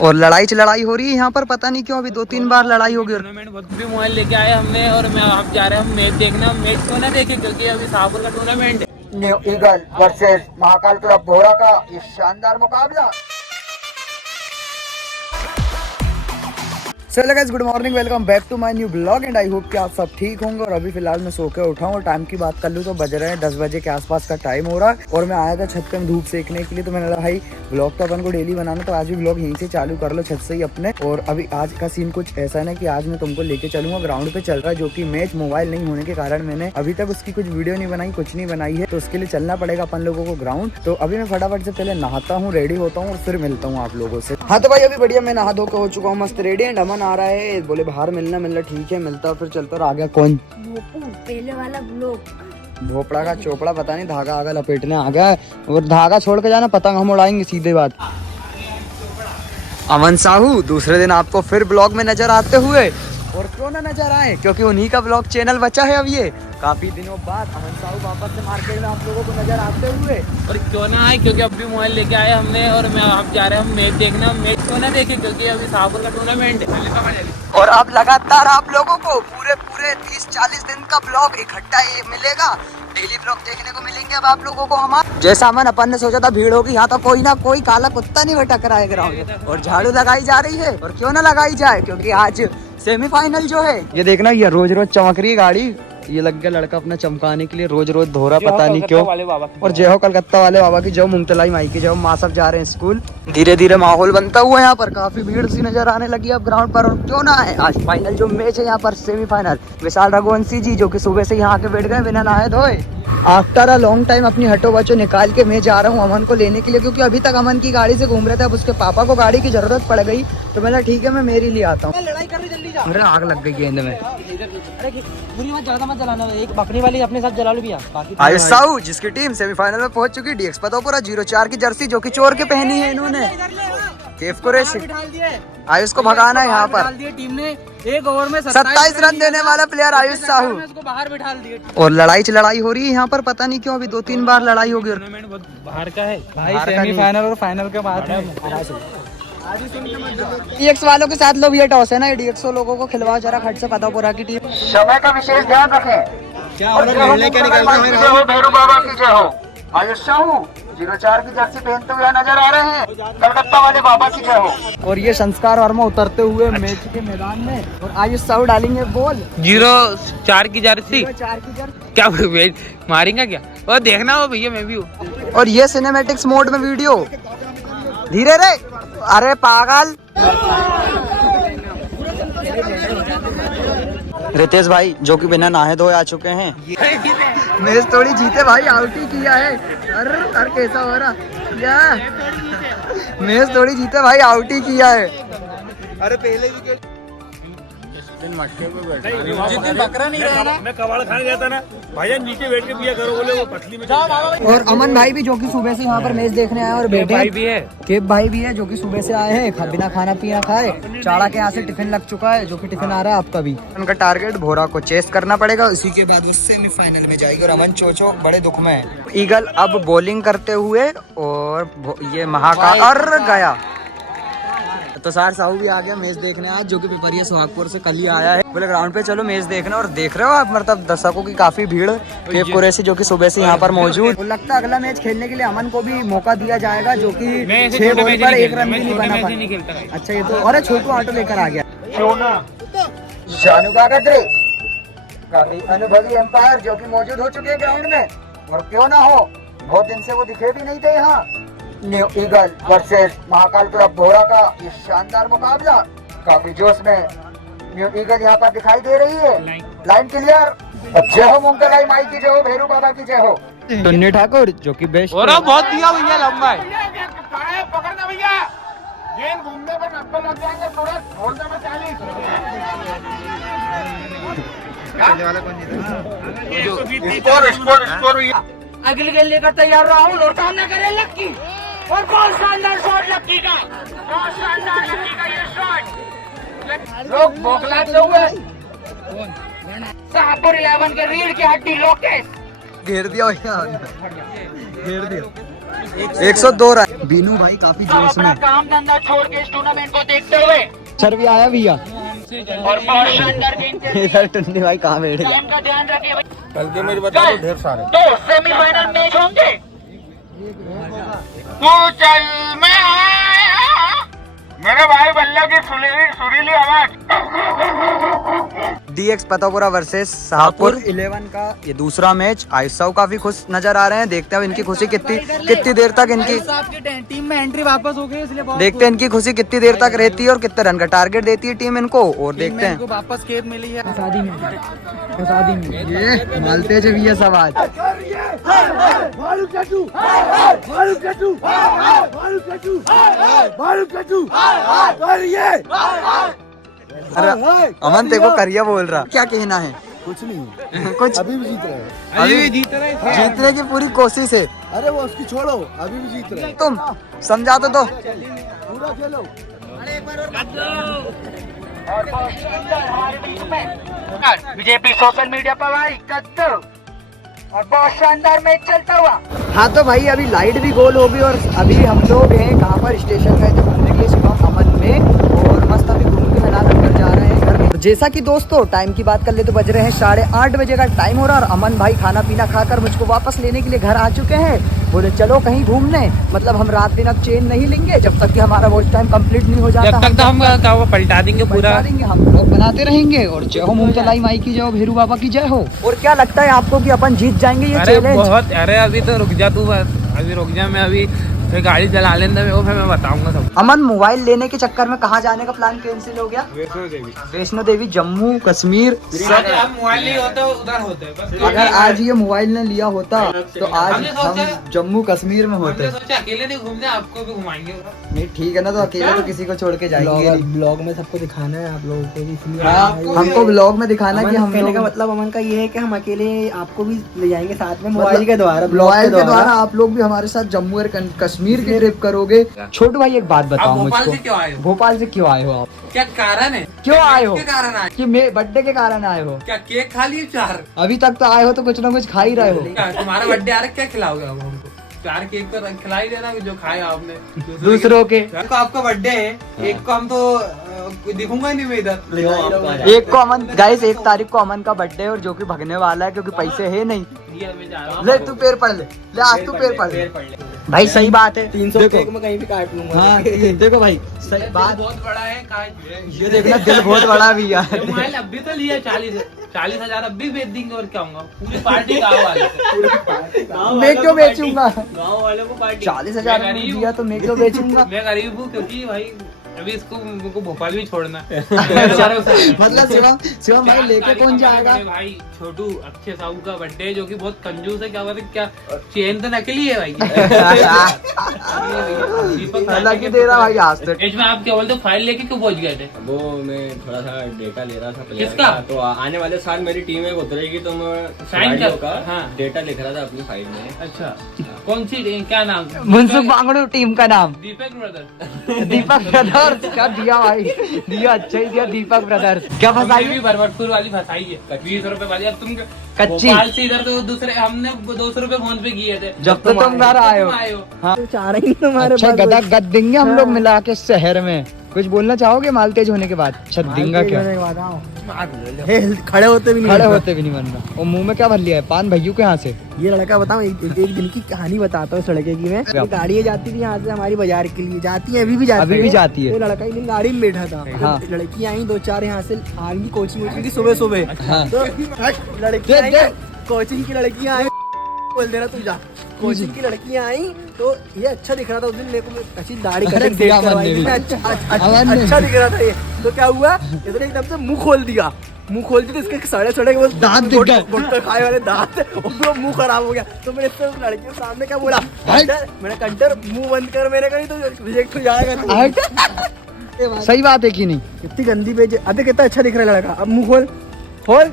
और लड़ाई हो रही है यहाँ पर, पता नहीं क्यों अभी 2-3 बार लड़ाई हो गई। टूर्नामेंट बहुत भी मोबाइल लेके आए हमने और मैं आप जा रहे हैं हम मैच देखना। मैच क्यों ना देखे क्योंकि अभी शाहपुर का टूर्नामेंट है। New eagle versus Mahakal club Bhora का ये शानदार मुकाबला। चलो guys, good morning, welcome back to my new blog and I hope कि आप सब ठीक होंगे। और अभी फिलहाल मैं सो के उठा हूँ और टाइम की बात कर लूँ तो बज रहे हैं 10 बजे के आसपास का टाइम हो रहा है। और मैं आया था छत पे धूप सेकने के लिए, तो मैंने कहा भाई ब्लॉग तो अपन को डेली बनाना, तो आज भी ब्लॉग यहीं से चालू कर लो छत से ही अपने। और अभी आज का सीन कुछ ऐसा है ना कि आज मैं तुमको लेके चलूंगा, ग्राउंड पे चल रहा है जो कि मैच। मोबाइल नहीं होने के कारण मैंने अभी तक उसकी कुछ वीडियो नहीं बनाई, कुछ नहीं बनाई है, तो उसके लिए चलना पड़ेगा अपन लोगों को ग्राउंड। तो अभी मैं फटाफट से पहले नहाता हूँ, रेडी होता हूँ और फिर मिलता हूँ आप लोगों से। हाँ तो भाई अभी बढ़िया मैं नहा धो के हो चुका हूँ, मस्त रेडी। एंड अमन आ रहा है, बोले बाहर मिलना ठीक है, मिलता फिर चलता। और आ गया कौन? पहले वाला ब्लॉग भोपड़ा का चोपड़ा, पता नहीं धागा आगा लपेटने आ गया है। और धागा छोड़ के जाना, पतंग हम उड़ाएंगे, सीधे बात। अमन साहू दूसरे दिन आपको फिर ब्लॉग में नजर आते हुए, और क्यों ना नजर आए क्योंकि उन्हीं का ब्लॉग चैनल बचा है अब ये। काफी दिनों बाद अमन साहू वापस से मार्केट में आप लोगों को नजर आते हुए। और क्यों ना आए क्योंकि अब भी मोबाइल लेके आए हमने और मैं आप जा रहे हैं हम मैच देखना। मैच क्यों ना देखे क्योंकि अभी शाहपुर का टूर्नामेंट है। और अब लगातार आप लोगों को पूरे 30-40 दिन का ब्लॉग इकट्ठा ये मिलेगा, डेली ब्लॉग देखने को मिलेंगे अब आप लोगों को। हमारा जैसा अमन अपन ने सोचा था भीड़ होगी, यहाँ तो कोई ना कोई काला कुत्ता नहीं भटक रहा है ग्राउंड में। और झाड़ू लगाई जा रही है, और क्यों ना लगाई जाए क्योंकि आज सेमीफाइनल जो है। ये देखना, ये रोज चमक रही है गाड़ी। ये लग गया लड़का अपना चमकाने के लिए, रोज धोरा पता नहीं क्यों। और जय हो कलकत्ता वाले बाबा की, जो मूंगतलाई माई की, जो माँ सब जा रहे हैं स्कूल। धीरे धीरे माहौल बनता हुआ यहाँ पर काफी भीड़ सी नजर आने लगी अब ग्राउंड पर। और क्यों ना है आज फाइनल जो मैच है यहाँ पर, सेमीफाइनल। विशाल रघुवंशी जी जो कि सुबह से यहाँ आके बैठ गए बिना नहाए धोए। आफ्टर अ लॉन्ग टाइम अपनी हटो बचो निकाल के मैं जा रहा हूँ अमन को लेने के लिए, क्योंकि अभी तक अमन की गाड़ी से घूम रहे थे। अब उसके पापा को गाड़ी की जरूरत पड़ गई, तो मैंने ठीक है मैं मेरी लिए आता हूँ। लड़ाई कर रही, जल्दी जा। मेरे आग लग गई गेंद में। अरे बुरी मत ज्यादा मत जलाना, एक बकरी वाली अपने साथ जला लो भैया। आयुष साहू जिसकी टीम सेमीफाइनल में पहुंच चुकी, डीएक्स पतोपुरा 04 की जर्सी जो कि चोर के पहनी है इन्होंने। केफ कुरैशी आयुष को भगाना है यहाँ पर। टीम ने एक ओवर में 27 रन देने वाला प्लेयर आयुष साहू। बाहर बिठा दिए। और लड़ाई हो रही है यहाँ पर, पता नहीं क्यों अभी 2-3 बार लड़ाई हो गई। टूर्नामेंट बहुत बाहर का है भाई, सेमीफाइनल और फाइनल के बाद डीएक्स वालों के साथ लोग ये टॉस है ना, डीएक्स लोगों को खिलवाओ जरा खट से पतोपुरा की टीम। समय का विशेष ध्यान रखें। क्या भैरू बाबा की जय हो। आयुष साहू 04 की जर्सी पहनते हुए नजर आ रहे हैं, कलकत्ता वाले बाबा की जय हो। और ये संस्कार वर्मा उतरते हुए मैच के मैदान में, और आयुष साहू डालेंगे बॉल। 04 की जर्सी 04 की जर्सी क्या मारेंगा क्या? और देखना हो भैया, मैं भी हूँ। और ये सिनेमैटिक्स मोड में वीडियो। धीरे रे, अरे पागल। रितेश भाई जो कि बिना नहाए धोए आ चुके हैं। मैच थोड़ी जीते भाई, आउट ही किया है। अरे कैसा हो रहा क्या? मैच थोड़ी जीते भाई, आउट ही किया है। अरे पहले विकेट जितने बकरा नहीं रहा ना, मैं कबाड़ खाने गया था ना भाईजान, नीचे बैठ के पिया करो, बोले वो पतली में। और अमन भाई भी जो कि सुबह से यहाँ पर मैच देखने आए और बैठे भाई भी है, केप भाई भी है जो कि सुबह से आए हैं बिना खाना पीना खाए। चाड़ा के यहाँ से टिफिन लग चुका है, जो कि टिफिन आ रहा है आपका भी। उनका टारगेट भोरा को चेस करना पड़ेगा, उसी के बाद वो सेमीफाइनल में जाएगी। और अमन चोचो बड़े दुख में है। ईगल अब बॉलिंग करते हुए, और ये महाकाल और गया। तो सार साहू भी आ गया मैच देखने आज, जो कि पिपरिया सोहागपुर से कल ही आया है। बोले ग्राउंड पे चलो मैच देखना। और देख रहे हो आप, मतलब दर्शकों की काफी भीड़। केफ कुरैशी जो कि सुबह से यहाँ पर मौजूद। लगता है अगला मैच खेलने के लिए अमन को भी मौका दिया जाएगा, जो कि 6 बॉल पर 1 रन भी नहीं बना पाया। अच्छा ये तो, अरे छोटू ऑटो लेकर आ गया। शानू काकत्रे काफी अनुभवी एम्पायर जो कि मौजूद हो चुके हैं ग्राउंड में। और क्यों ना हो, बहुत दिन से वो दिखे भी नहीं थे यहाँ। New eagle versus Mahakal club Bhora का ये शानदार मुकाबला, काफी जोश में न्यू ईगल यहाँ पर दिखाई दे रही है। Line clear. जय हो मूंगतलाई माई की जय हो, भैरू बाबा की जय हो। टुन्नी ठाकुर जो कि बेस्ट बहुत दिया भैया, लंबा है। पकड़ना भैया, गेंद घूमने पर 90 लग जाएंगे, तुरंत छोड़ने में 40। स्कोर भैया। अगली गेंद लेकर तैयार राहुल, और सामने करे लक्की, और बहुत शानदार शॉट लक्की का, बहुत शानदार लक्की का ये शॉट। लोग बौखलाते हुए शाहपुर 11 के रीढ़ की हड्डी लोकेश घेर दिया भैया, घेर दिया। 102 रन। बीनू भाई काफी जोश अपना में। काम धंधा छोड़ के इस टूर्नामेंट को देखते हुए सर भी आया भैया। और बहुत शानदार गेंद खेलते इधर टुन्नी भाई कहाँ बैठ गया? टाइम का ध्यान रखिए भाई। कल के मेरे बता दो ढेर सारे। तो सेमीफाइनल मैच होंगे। तू चल मैं आया, मेरे भाई बल्ले की सुरीली आवाज। DX पतापुरा वर्सेस शाहपुर 11 का ये दूसरा मैच। आयुषाव काफी खुश नजर आ रहे हैं। देखते हैं इनकी खुशी कितनी देर तक इनकी टीम में एंट्री वापस हो गई, इसलिए देखते हैं इनकी खुशी कितनी देर तक रहती है और कितने रन का टारगेट देती है टीम इनको। और देखते हैं वापस खेत मिली है। ये मालते जो भी है सवाल। अरे अमन तेरे को करिया बोल रहा, क्या कहना है? कुछ नहीं, कुछ अभी भी जीत रहे हैं। अभी जीत रहे हैं। जीतने की पूरी कोशिश है। अरे वो उसकी छोड़ो, अभी भी जीत रहे हैं। तुम समझा तो दो। पूरा खेलो। और बहुत शानदार हमारे बीच में बीजेपी सोशल मीडिया पर भाई कद्दू और बहुत शानदार मैच चलता हुआ। हाँ तो भाई अभी लाइट भी गोल होगी और अभी हम लोग हैं कहाँ पर, स्टेशन गए थे घूमने के लिए सुबह अमन में, और मस्त अभी घूम के फिलहाल अंदर जा रहे हैं घर में। जैसा कि दोस्तों टाइम की बात कर ले तो बज रहे हैं 8:30 बजे का टाइम हो रहा है और अमन भाई खाना पीना खाकर मुझको वापस लेने के लिए घर आ चुके हैं। बोले चलो कहीं घूमने, मतलब हम रात दिन अब चेन नहीं लेंगे जब तक कि हमारा वॉच टाइम कंप्लीट नहीं हो जाता। जब तक तो हम पलटा देंगे पूरा, बता देंगे, हम लोग बनाते रहेंगे। और जय हो मूंगलाई माई की जय हो, भैरू बाबा की जय हो। और क्या लगता है आपको कि अपन जीत जाएंगे ये अरे चैलेंज? बहुत, अरे अभी तो रुक जा तू, बस अभी रुक जा, मैं अभी फिर गाड़ी चला लेना मेरे को, फिर मैं बताऊंगा सब। अमन मोबाइल लेने के चक्कर में कहाँ जाने का प्लान कैंसिल हो गया? वैष्णो देवी, जम्मू कश्मीर। मोबाइल नहीं होता उधर होते बस। अगर आज ये मोबाइल ने लिया होता तो आज हम जम्मू कश्मीर में होते। अकेले नहीं घूमने, आपको भी घुमाएंगे। नहीं ठीक है ना, तो अकेले तो किसी को छोड़ के जाएंगे। ब्लॉग में सबको दिखाना है आप लोगों को भी, इसलिए हमको ब्लॉग में दिखाना कि हम कहने का लोग मतलब अमन का ये है कि हम अकेले आपको भी ले जाएंगे साथ में, मोबाइल के द्वारा, मोबाइल के द्वारा आप लोग भी हमारे साथ जम्मू और कश्मीर की ट्रिप करोगे। छोटू भाई एक बात बताओ भोपाल मुझको, से क्यों आए हो? भोपाल से क्यों आए हो आप? क्या कारण है? क्यों आए हो? क्या कारण आए? कि मेरे बर्थडे के कारण आए हो? क्या केक खा लिए 4? अभी तक तो आए हो तो कुछ ना कुछ खा ही रहे हो। क्या तुम्हारा बर्थडे आ रहा है, क्या खिलाओगे अब हमको? 4 केक तो खिला ही देना जो खाए आपने दूसरों के। तो आपका बर्थडे है, एक को हम तो दिखूंगा नहीं मैं इधर। एक को अमन गाइस 1 तारीख को अमन का बर्थडे है और जो कि भगने वाला है क्योंकि पैसे है नहीं। ले तू पैर पढ़ ले आज तू पैर पढ़ ले भाई, सही बात है। 300 केक में कहीं भी काट लूंगा। हाँ देखो भाई सही बात, बहुत बड़ा है। ये देखना दिल बहुत बड़ा भी है। मोबाइल अभी तो लिया 40,000 अभी बेच देंगे और क्या होगा, पूरी पार्टी गाँव वाले से। मैं क्यों बेचूंगा? गाँव वालों को पार्टी। 40,000 दिया तो मैं क्यों बेचूंगा? मैं गरीब हूँ क्योंकि भाई अभी इसको मुझको भोपाल भी छोड़ना है। मतलब शिवम भाई लेके कौन जाएगा? मेरे भाई छोटू अक्षय साहू का बर्थडे है, जो कि बहुत कंजूस है। क्या बात है, क्या चेन तो नकली है भाई। अलग ही दे रहा भाई आज तो। एज में आप क्या बोलते हो, फाइल लेके क्यों पहुंच गए थे? वो मैं थोड़ा सा डेटा ले रहा था player किसका? का, तो आने वाले साल मेरी टीम एक उतरेगी तो मैं साइन खिलाड़ियों कर- का हाँ। डेटा लिख रहा था अपनी फाइल में। अच्छा, कौन सी क्या नाम? मुनसुख बांगड़ू टीम का नाम दीपक ब्रदर। दीपक ब्रदर्स। क्या दिया भाई, दिया अच्छा ही दिया दीपक ब्रदर्स। क्या फंसाई भी बरबटपुर वाली फंसाई है 20 रुपए वाली। अब तुम कच्ची। भोपाल से इधर तो दूसरे हमने 200 रुपए फोन पे किए थे। जब तो तुम घर आए हो। हाँ चाह रही तुम्हारे अच्छा पास गदा गद देंगे हम लोग मिला के शहर में। कुछ बोलना चाहोगे माल तेज होने के बाद? अच्छा देंगा क्या? खड़े होते भी नहीं, खड़े होते भी नहीं बनना। और मुंह में क्या भर लिया है पान भैयू के यहाँ से? ये लड़का बताऊं, एक दिन की कहानी बताता हूँ इस लड़के की। मैं गाड़ी जाती थी यहाँ से हमारी बाजार के लिए, जाती है अभी भी जाती है। अभी भी जाती है। तो लड़का एक दिन गाड़ी में बैठा था। हाँ। लड़की आई 2-4 यहाँ से आर्मी कोचिंग की सुबह सुबह। हाँ। तो लड़की आई, कोचिंग की लड़कियाँ आई, बोल दे रहा तू जा। कोचिंग की लड़कियाँ आई तो ये अच्छा दिख रहा था उस दिन मेरे को, अच्छी दाढ़ी अरे कटिंग दिया करवाई अमन थी, ने भी। अच्छा दिख रहा था ये। तो क्या हुआ, इसने एकदम से मुंह खोल दिया। मुंह खोल दिया तो इसके सड़े के दांत दिख गए। गुटखा खाए वाले दांत, और वो मुंह खराब हो गया। तो मैंने इससे उस लड़की के सामने क्या बोला, मैंने कंटर मुंह बंद कर, मैंने कहा तो रिजेक्ट हो जाएगा। सही बात है कि नहीं? कितनी गंदी बेच। अबे कितना अच्छा दिख रहा है लड़का, अब मुंह खोल खोल।